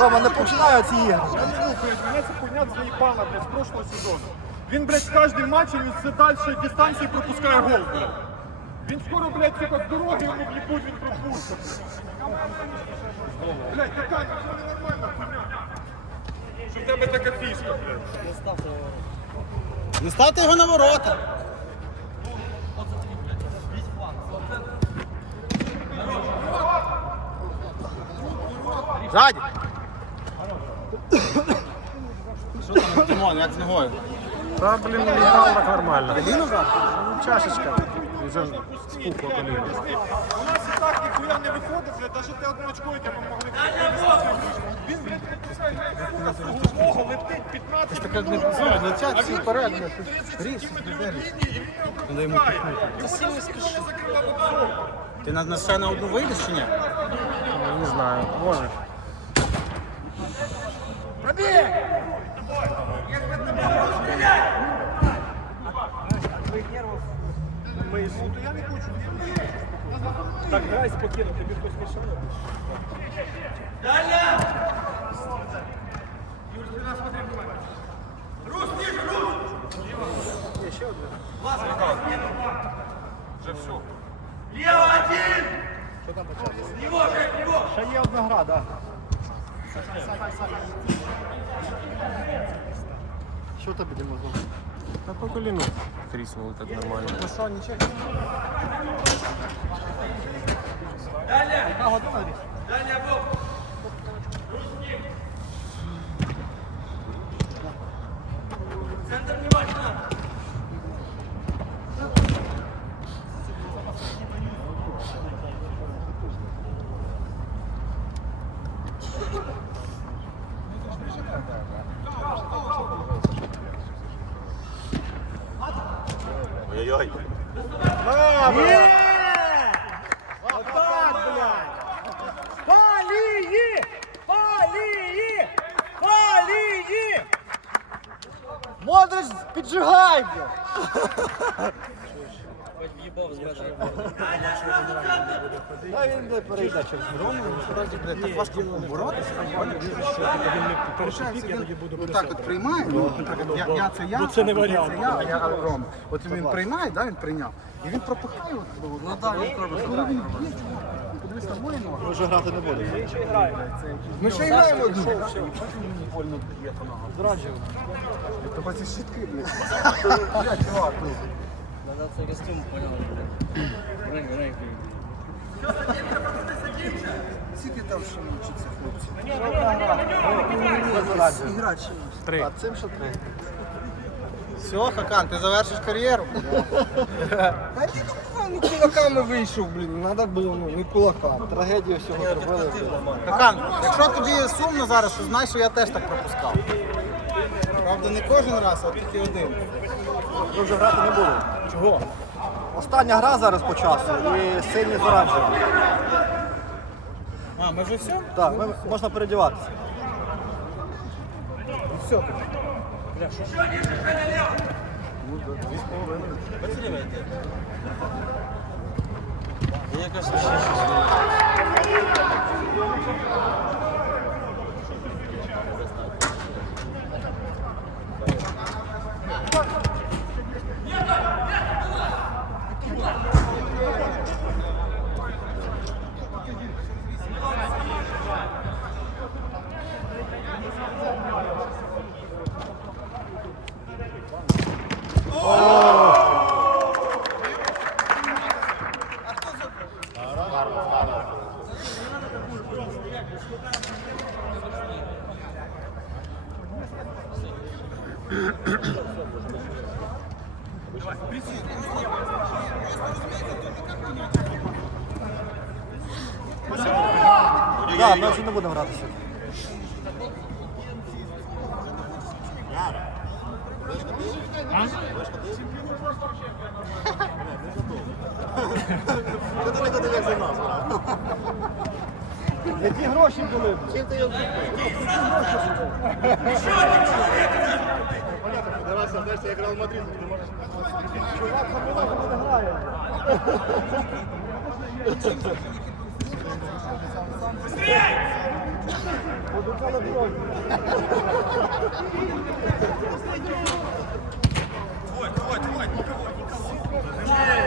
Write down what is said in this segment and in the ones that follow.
Рома, не починай ці ігри. Я не слухаю, мене ця хуйня заїбала, блядь, з прошлого сезону. Він, блядь, з кожним матчем він все далі дистанції пропускає гол, блядь. Він скоро, блядь, сука, з дороги йому в'їбуть, він пропустить. Блядь, така ну, ненормальна хуйня. Що в тебе така фішка, блядь. Не ставте його на ворота. Ззаді. Там, Тимон, як з ногою? Та, блін, літав так нормально. Коліно зараз? Ну, Чашечка. Вже спухло коліно. У нас і так ніхуя не виходить, блядь, навіть те одне очко, яке ми могли Він, блядь, пропускає гол, летить 15 Таке не минут. працює, летять всі вперед. блядь. 30 Ріс, сантиметрів від лінії, і він пропускає. Йому навіть ніхто не закривав обзор. Ти на, на ще одну вийдеш чи ні? Не знаю, може. Ну, Так, грай спокійно, тобі хтось мішає. Ще є одна гра, так. Що тобі не могло? Та по коліну тріснули так нормально. Ну що, нічого? Яка година ріс? Ой-ой-ой. Отак, блядь! Палії! Палії! Палії! Модрич, піджигай, блядь! Та він не перейде через Рома, насправді, блядь, так важко боротися. Перший тоді буду Так от приймає, ну, наприклад, я, я це я, Ну, це не варіант. Я, а я Рома. От він приймає, да, він прийняв. І він пропихає. От, ну так, він робить. Коли він б'є, Ми вже грати не будемо. Ми ще граємо одну. Зраджую. Це бачиш щитки, блядь. Блядь, чувак. Надо цей костюм, понял? Ринг, ринг. Скільки там ще вчиться, хлопці? Іграч. Три. А цим що три? Все, Хакан, ти завершиш кар'єру. Та ну кулаками вийшов, блін, треба було, ну, не кулаками. Трагедію всього зробили. Хакан, якщо тобі сумно зараз, то знай, що я теж так пропускав. Правда, не кожен раз, а тільки один. Ми вже грати не будемо. Чого? Остання гра зараз по часу і сильний з оранжевим. А, ми вже все? Так, ми, можна передіватися. Все. Я кажется, ще щось. Так, ми вже не будемо грати сьогодні. Ти далеко не як за нас грав. Які гроші були? Чим ти його Понятно, федерація, знаєш, я грав в Мадрид, ти можеш... Чувак, забула, не грає. Ой, добрий пас, блядь!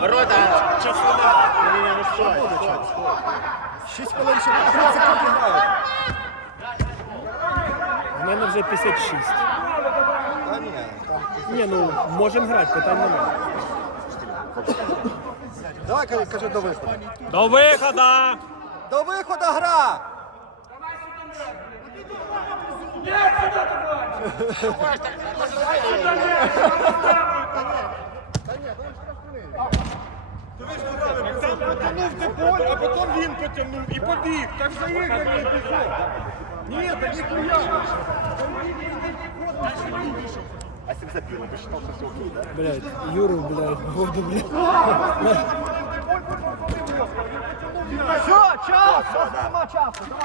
Ворота, часу не... Ні, не стой, стой, стой. 6 хвилин ще 30 секунд грають. В мене вже 56. Та ні, там. Ні, ну можемо грати, питань немає. Давай, кажи, кажи до виходу. До виходу! До виходу гра! Там потягнув Деполь, а потім він потягнув і побіг. Так заіграний епізод. Ні, так ніхуя. А 71 посчитал, что все окей? Блядь, Юру, блядь, воду, блядь. Все, час! Нема часу.